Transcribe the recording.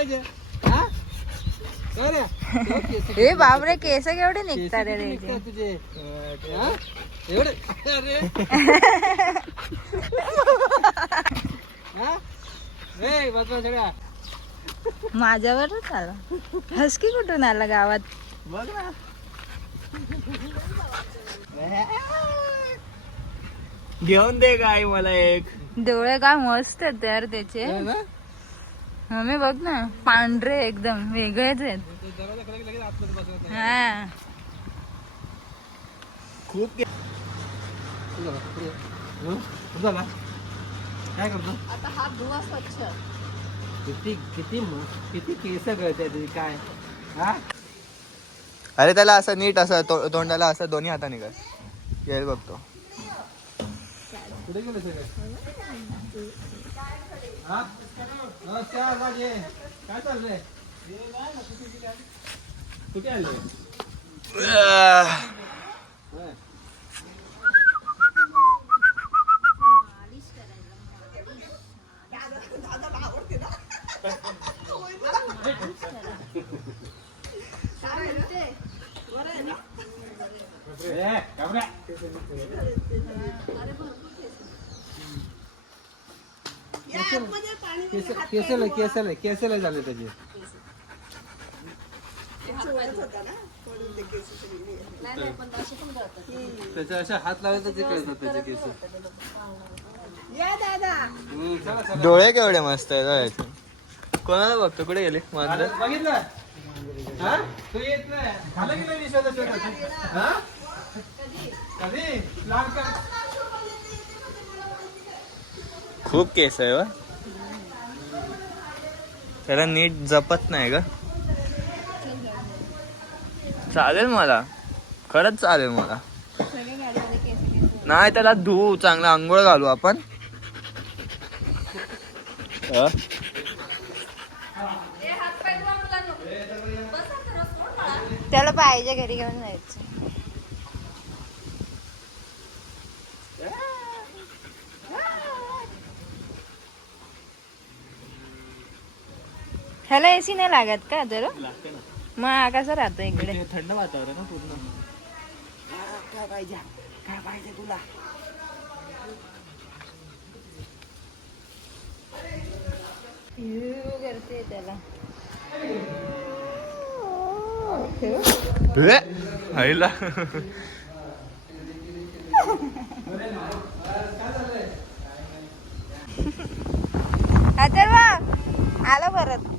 त्याचे हा हे बापरे केस केवढे निघतात रे निघतात तुझे हा? एवढे अरे हा? ए, बदमाश सगळा. माझ्यावरच आला हसकी कुठून आला गावात बघ ना घेऊन दे गाय मला एक डोळे काय मस्त आहेत यार त्याचे है ना? मम्मी बघ ना पांढरे एकदम वेगळेच आहेत दरवाजा खिडकी लगेच आतमध्ये बसवत आहे. हा खूप झाला काय करतो आता हात धुवा स्वच्छ किती किती किती केस गळते तुझी काय हा अरे त्याला असं नीट असं तोंडाला असं दोन्ही हाताने कर येईल बघतो. कुठे गेले सगळे हा नमस्कार राजे काय चाललंय कुठे आले केसला झाले त्याचे त्याच्या अशा हात लावले तर ते कळतात त्याचे केस डोळे केवढे मस्त आहेत कोणाला बघतो कुठे गेले माझं बघितलं हा तू येत नाही झालं की नाही हा कधी लहान कर खूप केस आहे व त्याला नीट जपत नाही का चालेल मला खरंच चालेल मला नाही त्याला धुवू चांगला आंघोळ घालू आपण त्याला पाहिजे घरी घेऊन जायचं ह्याला एसी नाही लागत का तर लागते ना मग कसं राहतो इकडे थंड वातावरण ना पूर्ण काय पाहिजे तुला करते त्याला आईला अथर्व आला परत